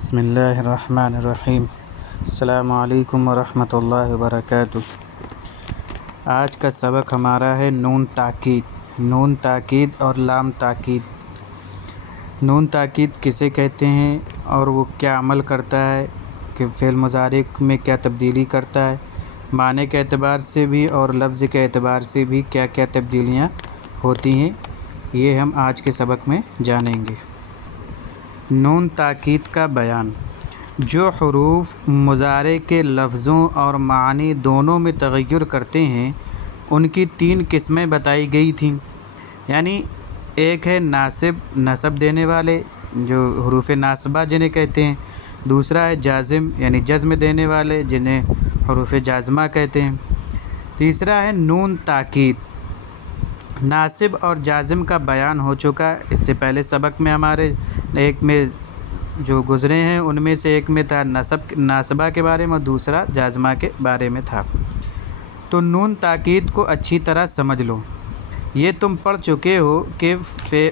بسم اللہ الرحمن الرحیم۔ السلام علیکم ورحمۃ اللہ وبرکاتہ۔ آج کا سبق ہمارا ہے نون تاکید اور لام تاکید۔ نون تاکید کسے کہتے ہیں اور وہ کیا عمل کرتا ہے کہ فعل مضارع میں کیا تبدیلی کرتا ہے، معنی کے اعتبار سے بھی اور لفظ کے اعتبار سے بھی کیا کیا تبدیلیاں ہوتی ہیں، یہ ہم آج کے سبق میں جانیں گے۔ نون تاکید کا بیان۔ جو حروف مضارع کے لفظوں اور معنی دونوں میں تغیر کرتے ہیں ان کی 3 قسمیں بتائی گئی تھیں، یعنی ایک ہے نصب دینے والے جو حروف ناصبہ جنہیں کہتے ہیں، دوسرا ہے جازم یعنی جزم دینے والے جنہیں حروف جازمہ کہتے ہیں، تیسرا ہے نون تاکید۔ ناصب اور جازم کا بیان ہو چکا، اس سے پہلے سبق میں ہمارے ایک میں جو گزرے ہیں ان میں سے ایک میں تھا ناصبہ کے بارے میں اور دوسرا جازمہ کے بارے میں تھا۔ تو نون تاکید کو اچھی طرح سمجھ لو۔ یہ تم پڑھ چکے ہو کہ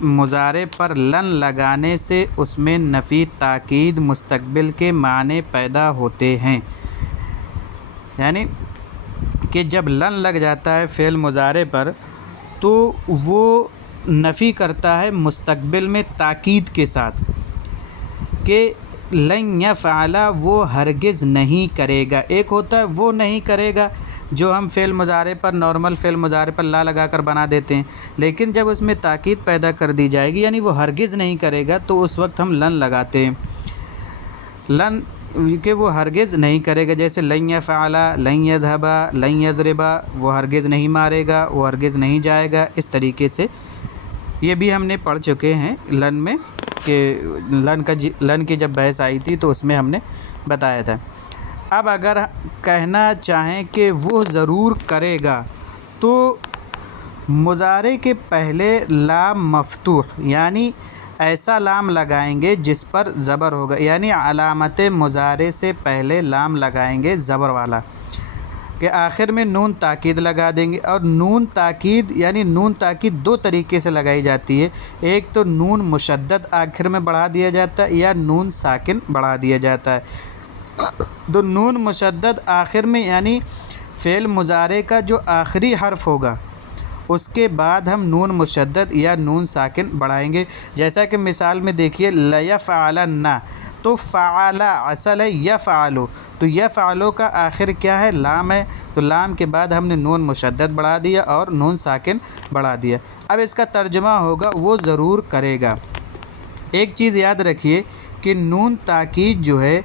مضارع پر لن لگانے سے اس میں نفی تاکید مستقبل کے معنی پیدا ہوتے ہیں، یعنی کہ جب لن لگ جاتا ہے فعل مضارع پر تو وہ نفی کرتا ہے مستقبل میں تاکید کے ساتھ کہ لن یفعل، وہ ہرگز نہیں کرے گا۔ ایک ہوتا ہے وہ نہیں کرے گا جو ہم فعل مضارع پر نارمل فعل مضارع پر لا لگا کر بنا دیتے ہیں، لیکن جب اس میں تاکید پیدا کر دی جائے گی یعنی وہ ہرگز نہیں کرے گا تو اس وقت ہم لن لگاتے ہیں، لن کہ وہ ہرگز نہیں کرے گا، جیسے لن یفعل، لن یذهب، لن یضرب، وہ ہرگز نہیں مارے گا، وہ ہرگز نہیں جائے گا۔ اس طریقے سے یہ بھی ہم نے پڑھ چکے ہیں لن میں کہ لن کی جب بحث آئی تھی تو اس میں ہم نے بتایا تھا۔ اب اگر کہنا چاہیں کہ وہ ضرور کرے گا تو مضارع کے پہلے لام مفتوح یعنی ایسا لام لگائیں گے جس پر زبر ہوگا، یعنی علامت مضارع سے پہلے لام لگائیں گے زبر والا، کہ آخر میں نون تاکید لگا دیں گے۔ اور نون تاکید یعنی نون تاکید 2 طریقے سے لگائی جاتی ہے، ایک تو نون مشدد آخر میں بڑھا دیا جاتا ہے یا نون ساکن بڑھا دیا جاتا ہے۔ تو نون مشدد آخر میں یعنی فعل مضارع کا جو آخری حرف ہوگا اس کے بعد ہم نون مشدد یا نون ساکن بڑھائیں گے، جیسا کہ مثال میں دیکھیے لیفعلن، تو فعل اصل ہے یفعل، تو یفعل کا آخر کیا ہے؟ لام ہے، تو لام کے بعد ہم نے نون مشدد بڑھا دیا اور نون ساکن بڑھا دیا۔ اب اس کا ترجمہ ہوگا وہ ضرور کرے گا۔ ایک چیز یاد رکھیے کہ نون تاکید جو ہے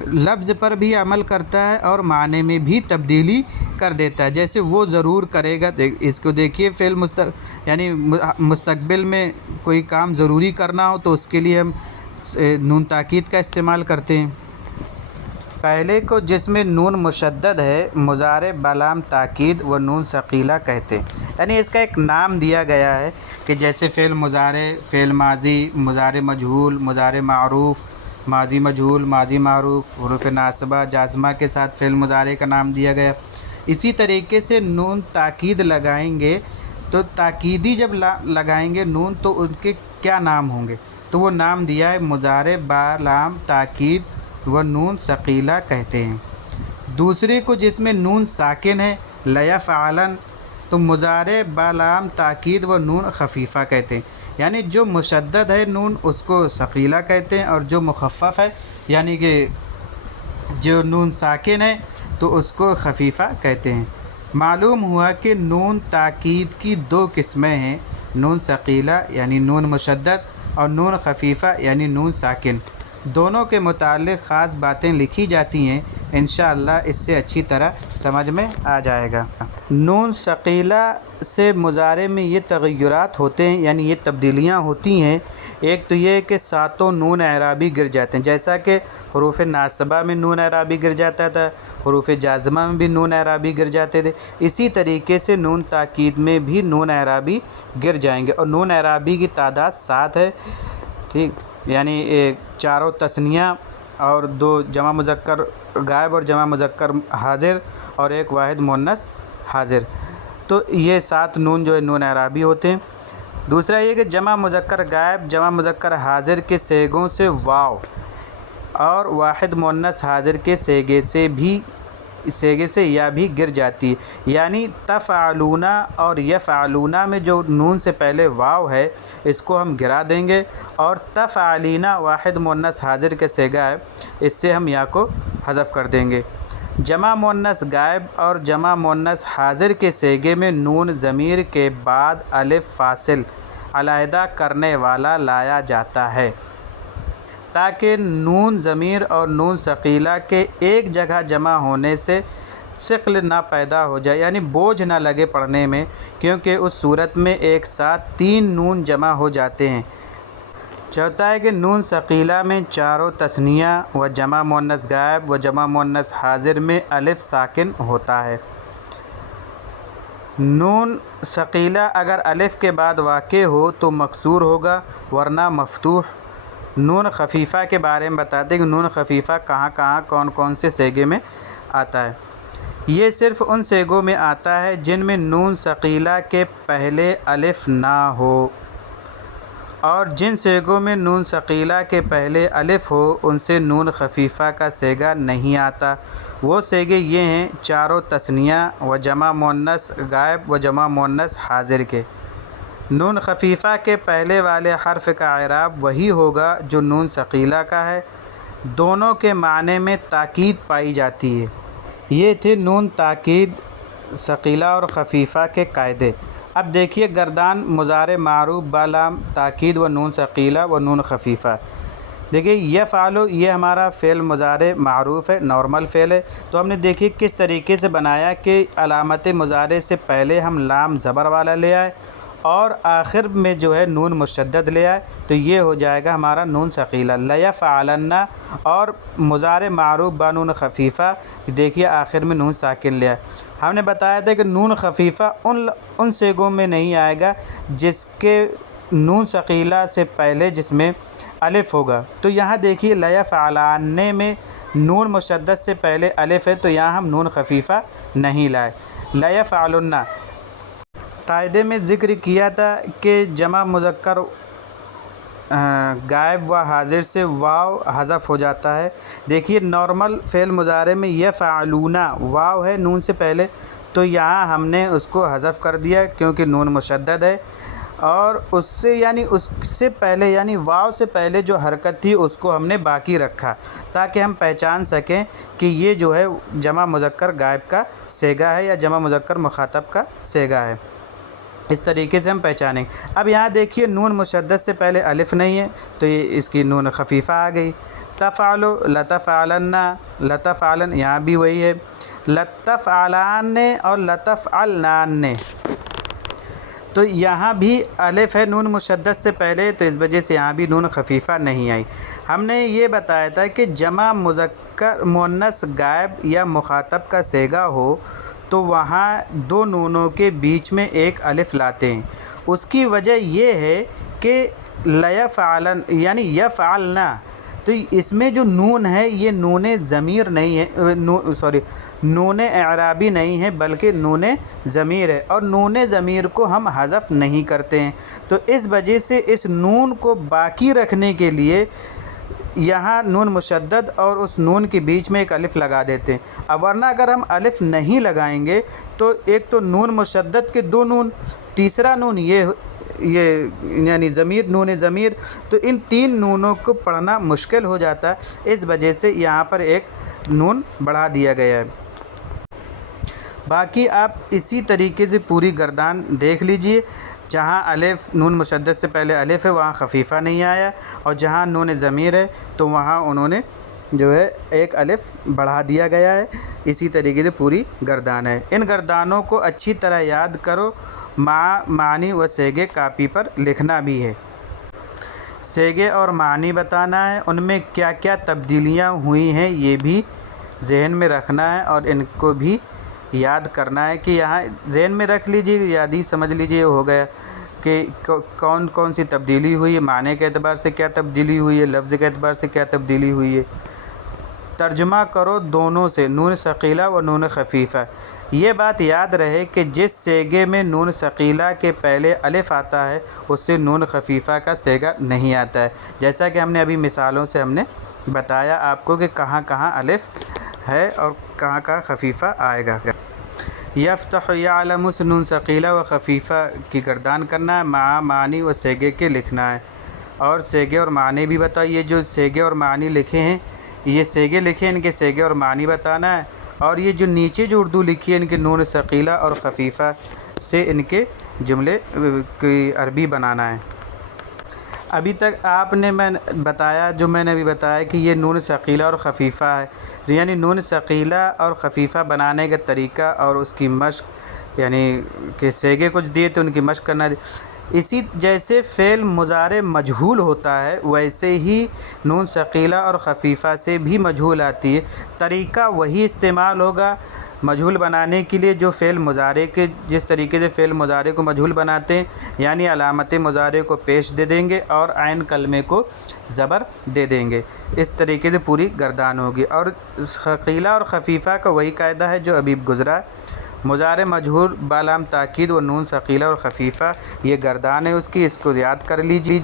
لفظ پر بھی عمل کرتا ہے اور معنی میں بھی تبدیلی کر دیتا ہے، جیسے وہ ضرور کرے گا، اس کو دیکھیے فعل یعنی مستقبل میں کوئی کام ضروری کرنا ہو تو اس کے لیے ہم نون تاکید کا استعمال کرتے ہیں۔ پہلے کو جس میں نون مشدد ہے مضارع بلام تاکید و نون ثقیلہ کہتے ہیں، یعنی اس کا ایک نام دیا گیا ہے کہ جیسے فعل مضارع، فعل ماضی، مضارع مجہول، مضارع معروف، ماضی مجہول، ماضی معروف، حروف ناصبہ جازمہ کے ساتھ فعل مضارع کا نام دیا گیا۔ اسی طریقے سے نون تاکید لگائیں گے تو تاکیدی جب لگائیں گے نون تو ان کے کیا نام ہوں گے؟ تو وہ نام دیا ہے مضارع بلام تاکید و نون ثقیلہ کہتے ہیں۔ دوسرے کو جس میں نون ساکن ہے لیفعلن، تو مضارع بلام تاکید و نون خفیفہ کہتے ہیں، یعنی جو مشدد ہے نون اس کو ثقیلہ کہتے ہیں اور جو مخفف ہے یعنی کہ جو نون ساکن ہے تو اس کو خفیفہ کہتے ہیں۔ معلوم ہوا کہ نون تاکید کی 2 قسمیں ہیں، نون ثقیلہ یعنی نون مشدد اور نون خفیفہ یعنی نون ساکن۔ دونوں کے متعلق خاص باتیں لکھی جاتی ہیں، انشاءاللہ اس سے اچھی طرح سمجھ میں آ جائے گا۔ نون ثقیلہ سے مضارع میں یہ تغیرات ہوتے ہیں یعنی یہ تبدیلیاں ہوتی ہیں، ایک تو یہ کہ 7 نون اعرابی گر جاتے ہیں، جیسا کہ حروف ناصبہ میں نون اعرابی گر جاتا تھا، حروف جازمہ میں بھی نون اعرابی گر جاتے تھے، اسی طریقے سے نون تاکید میں بھی نون اعرابی گر جائیں گے، اور نون اعرابی کی تعداد 7 ہے، ٹھیک، یعنی 4 تثنیہ اور 2 جمع مذکر غائب اور جمع مذکر حاضر اور 1 واحد مؤنث حاضر، تو یہ 7 نون جو ہے نون اعرابی ہوتے ہیں۔ دوسرا یہ کہ جمع مذکر غائب جمع مذکر حاضر کے صیغوں سے واو اور واحد مؤنث حاضر کے سیغے سے یا بھی گر جاتی ہے، یعنی تفعلون اور یفعلون میں جو نون سے پہلے واو ہے اس کو ہم گرا دیں گے، اور تفعلین واحد مؤنث حاضر کے صیغہ ہے اس سے ہم یا کو حذف کر دیں گے۔ جمع مؤنث غائب اور جمع مؤنث حاضر کے صیغے میں نون ضمیر کے بعد الف فاصل علیحدہ کرنے والا لایا جاتا ہے تاکہ نون ضمیر اور نون ثقیلہ کے ایک جگہ جمع ہونے سے ثقل نہ پیدا ہو جائے، یعنی بوجھ نہ لگے پڑھنے میں، کیونکہ اس صورت میں ایک ساتھ 3 نون جمع ہو جاتے ہیں۔ چوتھا ہے کہ نون ثقیلہ میں چاروں تثنیہ و جمع مؤنث غائب و جمع مؤنث حاضر میں الف ساکن ہوتا ہے۔ نون ثقیلہ اگر الف کے بعد واقع ہو تو مکسور ہوگا ورنہ مفتوح۔ نون خفیفہ کے بارے میں بتاتے ہیں کہ نون خفیفہ کہاں کون سے صیغے میں آتا ہے۔ یہ صرف ان صیغوں میں آتا ہے جن میں نون ثقیلہ کے پہلے الف نہ ہو، اور جن صیغوں میں نون ثقیلہ کے پہلے الف ہو ان سے نون خفیفہ کا صیغہ نہیں آتا۔ وہ صیغے یہ ہیں چاروں تثنیہ و جمع مؤنث غائب و جمع مؤنث حاضر کے۔ نون خفیفہ کے پہلے والے حرف کا اعراب وہی ہوگا جو نون ثقیلہ کا ہے، دونوں کے معنی میں تاکید پائی جاتی ہے۔ یہ تھے نون تاکید ثقیلہ اور خفیفہ کے قاعدے۔ اب دیکھیے گردان مضارع معروف بلام تاکید و نون ثقیلہ و نون خفیفہ۔ دیکھیے یفعلو یہ ہمارا فعل مضارع معروف ہے، نارمل فعل ہے، تو ہم نے دیکھیے کس طریقے سے بنایا کہ علامت مضارع سے پہلے ہم لام زبر والا لے آئے اور آخر میں جو ہے نون مشدد لے آئے، تو یہ ہو جائے گا ہمارا نون ثقیلہ لیفعلن، اور مضارع معروف بنون خفیفہ دیکھیے آخر میں نون ساکن لے آئے۔ ہم نے بتایا تھا کہ نون خفیفہ ان صیغوں میں نہیں آئے گا جس کے نون ثقیلہ سے پہلے جس میں الف ہوگا، تو یہاں دیکھیے لیفعلن میں نون مشدد سے پہلے الف ہے تو یہاں ہم نون خفیفہ نہیں لائے۔ لیفعلن قاعدے میں ذکر کیا تھا کہ جمع مذکر غائب و حاضر سے واو حذف ہو جاتا ہے۔ دیکھیے نارمل فعل مضارع میں یفعلون واو ہے نون سے پہلے، تو یہاں ہم نے اس کو حذف کر دیا کیونکہ نون مشدد ہے، اور اس سے پہلے یعنی واو سے پہلے جو حرکت تھی اس کو ہم نے باقی رکھا تاکہ ہم پہچان سکیں کہ یہ جو ہے جمع مذکر غائب کا صیغہ ہے یا جمع مذکر مخاطب کا صیغہ ہے۔ اس طریقے سے ہم پہچانیں۔ اب یہاں دیکھیے نون مشدد سے پہلے الف نہیں ہے تو یہ اس کی نون خفیفہ آ گئی۔ تفعلو لتفعلن، لتفعلن یہاں بھی وہی ہے، لتفعلان اور لتفعلنان، تو یہاں بھی الف ہے نون مشدد سے پہلے، تو اس وجہ سے یہاں بھی نون خفیفہ نہیں آئی۔ ہم نے یہ بتایا تھا کہ جمع مذکر مؤنث غائب یا مخاطب کا صیغہ ہو تو وہاں 2 نونوں کے بیچ میں ایک الف لاتے ہیں۔ اس کی وجہ یہ ہے کہ لیفعلن یعنی یفعلنا، تو اس میں جو نون ہے یہ نون ضمیر نہیں ہے، نون اعرابی نہیں ہے بلکہ نون ضمیر ہے، اور نون ضمیر کو ہم حذف نہیں کرتے ہیں، تو اس وجہ سے اس نون کو باقی رکھنے کے لیے یہاں نون مشدد اور اس نون کے بیچ میں ایک الف لگا دیتے ہیں۔ اب ورنہ اگر ہم الف نہیں لگائیں گے تو ایک تو نون مشدد کے 2 نون، تیسرا نون یہ یعنی ضمیر نون ضمیر، تو ان 3 نونوں کو پڑھنا مشکل ہو جاتا ہے، اس وجہ سے یہاں پر ایک نون بڑھا دیا گیا ہے۔ باقی آپ اسی طریقے سے پوری گردان دیکھ لیجئے، جہاں الف نون مشدد سے پہلے الف ہے وہاں خفیفہ نہیں آیا، اور جہاں نون ضمیر ہے تو وہاں انہوں نے جو ہے ایک الف بڑھا دیا گیا ہے۔ اسی طریقے سے پوری گردان ہے۔ ان گردانوں کو اچھی طرح یاد کرو، معنی و صیغے کاپی پر لکھنا بھی ہے، صیغے اور معنی بتانا ہے، ان میں کیا کیا تبدیلیاں ہوئی ہیں یہ بھی ذہن میں رکھنا ہے، اور ان کو بھی یاد کرنا ہے کہ یہاں ذہن میں رکھ لیجئے، یاد ہی سمجھ لیجئے ہو گیا کہ کون سی تبدیلی ہوئی ہے، معنی کے اعتبار سے کیا تبدیلی ہوئی ہے، لفظ کے اعتبار سے کیا تبدیلی ہوئی ہے۔ ترجمہ کرو دونوں سے، نون ثقیلہ و نون خفیفہ۔ یہ بات یاد رہے کہ جس سیگے میں نون ثقیلہ کے پہلے الف آتا ہے اس سے نون خفیفہ کا سیگا نہیں آتا ہے، جیسا کہ ہم نے ابھی مثالوں سے ہم نے بتایا آپ کو کہ کہاں کہاں الف ہے اور کہاں کہاں خفیفہ آئے گا۔ یفتح یعلم سے نون ثقیلہ و خفیفہ کی گردان کرنا ہے، مع معنی و سیگے کے لکھنا ہے، اور سیگے اور معنی بھی بتائیے۔ جو سیگے اور معنی لکھے ہیں یہ سیگے لکھے ہیں، ان کے سیگے اور معنی بتانا ہے، اور یہ جو نیچے جو اردو لکھی ہے ان کے نون ثقیلہ اور خفیفہ سے ان کے جملے کی عربی بنانا ہے۔ ابھی تک آپ نے میں نے ابھی بتایا کہ یہ نون ثقیلہ اور خفیفہ ہے، یعنی نون ثقیلہ اور خفیفہ بنانے کا طریقہ اور اس کی مشق، یعنی کہ سیگے کچھ دیے تو ان کی مشق کرنا۔ اسی جیسے فعل مضارع مجہول ہوتا ہے ویسے ہی نون ثقیلہ اور خفیفہ سے بھی مجہول آتی ہے، طریقہ وہی استعمال ہوگا مجہول بنانے کے لیے جو فعل مضارع کے جس طریقے سے فعل مضارع کو مجہول بناتے ہیں، یعنی علامت مضارع کو پیش دے دیں گے اور عین کلمے کو زبر دے دیں گے، اس طریقے سے پوری گردان ہوگی۔ اور ثقیلہ اور خفیفہ کا وہی قاعدہ ہے جو ابھی گزرا، مضارع مجہول بالام تاکید و نون ثقیلہ اور خفیفہ، یہ گردان ہے اس کی، اس کو یاد کر لیجیے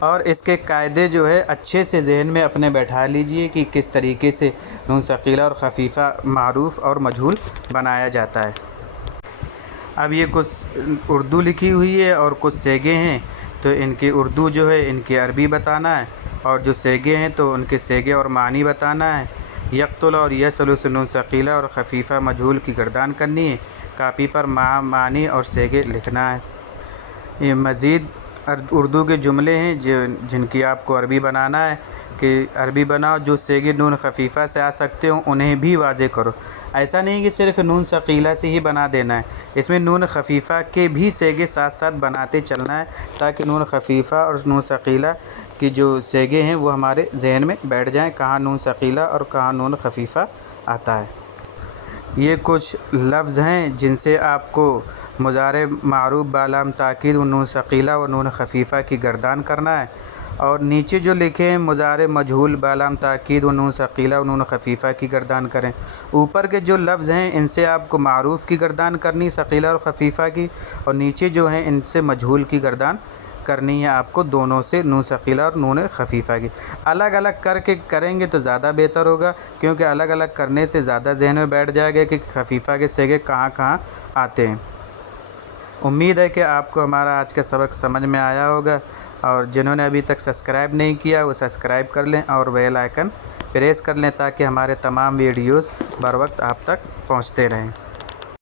اور اس کے قاعدے جو ہے اچھے سے ذہن میں اپنے بیٹھا لیجئے کہ کس طریقے سے نون ثقیلہ اور خفیفہ معروف اور مجہول بنایا جاتا ہے۔ اب یہ کچھ اردو لکھی ہوئی ہے اور کچھ سیگے ہیں، تو ان کی اردو جو ہے ان کی عربی بتانا ہے، اور جو سیگے ہیں تو ان کے سیگے اور معنی بتانا ہے۔ یقتل اور یسلو سے نون ثقیلہ اور خفیفہ مجہول کی گردان کرنی ہے، کاپی پر معنی اور سیگے لکھنا ہے۔ یہ مزید اردو کے جملے ہیں جن کی آپ کو عربی بنانا ہے کہ عربی بناؤ، جو سیگے نون خفیفہ سے آ سکتے ہوں انہیں بھی واضح کرو۔ ایسا نہیں کہ صرف نون ثقیلہ سے ہی بنا دینا ہے، اس میں نون خفیفہ کے بھی سیگے ساتھ ساتھ بناتے چلنا ہے تاکہ نون خفیفہ اور نون ثقیلہ کی جو سیگے ہیں وہ ہمارے ذہن میں بیٹھ جائیں، کہاں نون ثقیلہ اور کہاں نون خفیفہ آتا ہے۔ یہ کچھ لفظ ہیں جن سے آپ کو مضارع معروف بالام تاکید و نون ثقیلہ و نون خفیفہ کی گردان کرنا ہے، اور نیچے جو لکھے ہیں مضارع مجہول بالام تاکید و نون ثقیلہ و نون خفیفہ کی گردان کریں۔ اوپر کے جو لفظ ہیں ان سے آپ کو معروف کی گردان کرنی ثقیلہ اور خفیفہ کی، اور نیچے جو ہیں ان سے مجہول کی گردان کرنی ہے آپ کو دونوں سے، نون ثقیلہ اور نون خفیفہ کی۔ الگ الگ کر کے کریں گے تو زیادہ بہتر ہوگا، کیونکہ الگ الگ کرنے سے زیادہ ذہن میں بیٹھ جائے گا کہ خفیفہ کے سیگے کہاں کہاں آتے ہیں۔ امید ہے کہ آپ کو ہمارا آج کا سبق سمجھ میں آیا ہوگا، اور جنہوں نے ابھی تک سبسکرائب نہیں کیا وہ سبسکرائب کر لیں اور بیل آئیکن پریس کر لیں تاکہ ہمارے تمام ویڈیوز بر وقت آپ تک پہنچتے رہیں۔